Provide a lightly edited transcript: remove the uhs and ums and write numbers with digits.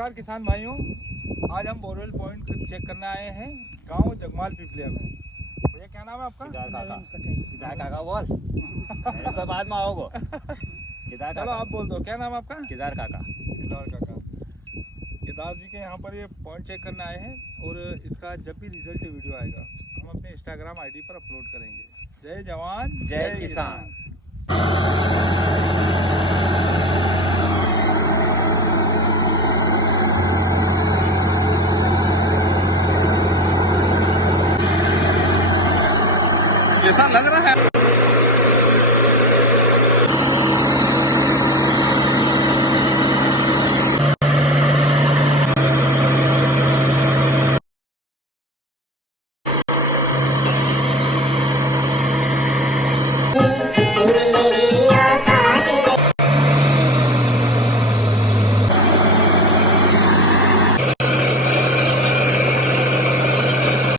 नमस्कार किसान भाइयों, आज हम बोरवेल पॉइंट चेक करने आए हैं गांव जगमाल पिपलिया में। भैया क्या नाम है आपका? किदार काका बोल। मेरे को बाद में आओगे। किदार चलो काका। आप बोल दो, क्या नाम है आपका? किदार काका। केदार काका। केदार जी के यहाँ पर ये पॉइंट चेक करने आए हैं और इसका जब भी रिजल्ट वीडियो आएगा हम अपने इंस्टाग्राम आईडी पर अपलोड करेंगे। जय जवान जय किसान। कैसा लग रहा है?